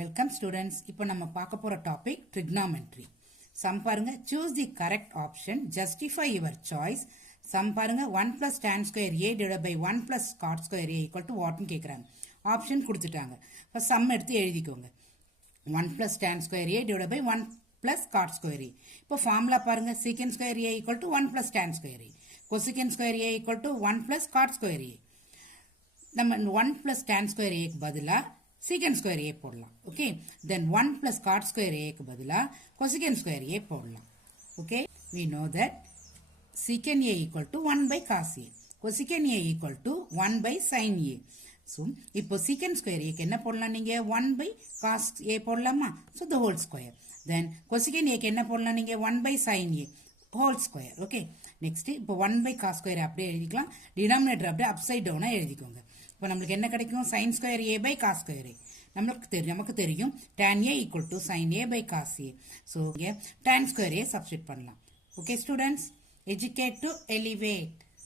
Welcome students. இப்போ நம்ம பார்க்க போற டாபிக் trigonometry. சம் பாருங்க, choose the correct option, justify your choice. Sum பாருங்க, 1 plus tan square a divided by 1 plus cot square a equal to what னு கேக்குறாங்க. Option கொடுத்துட்டாங்க. இப்போ சம் எடுத்து எழுதிக்கோங்க. 1 plus tan square a divided by 1 plus cot square a. இப்போ formula பாருங்க, secant square a equal to 1 plus tan square a. cosecant square a equal to 1 plus cot square a. நம்ம 1 plus tan square a க்கு பதிலா secant square a போடலாம். Okay, then 1 plus cot square a க்கு பதிலா cosecant square a போடலாம். Okay, we know that secant a equal to 1 by cos a, cosecant a equal to 1 by sin a. So இப்போ secant square a க்கு என்ன போடலாம், நீங்க 1 by cos a போடலாமா? So the whole square. Then cosecant a க்கு என்ன போடலாம், நீங்க 1 by sin a whole square. Okay, next இப்போ 1 by cos square அப்படியே எழுதிக்கலாம். denominator அப்படியே upside down எழுதிக்கோங்க. இப்போ நமக்கு என்ன கிடைக்கும், sin square a by cos square a. நமக்கு தெரியும் tan a equal to sin a by cos a. So tan square a substitute பண்ணலாம். Okay students, educate to elevate.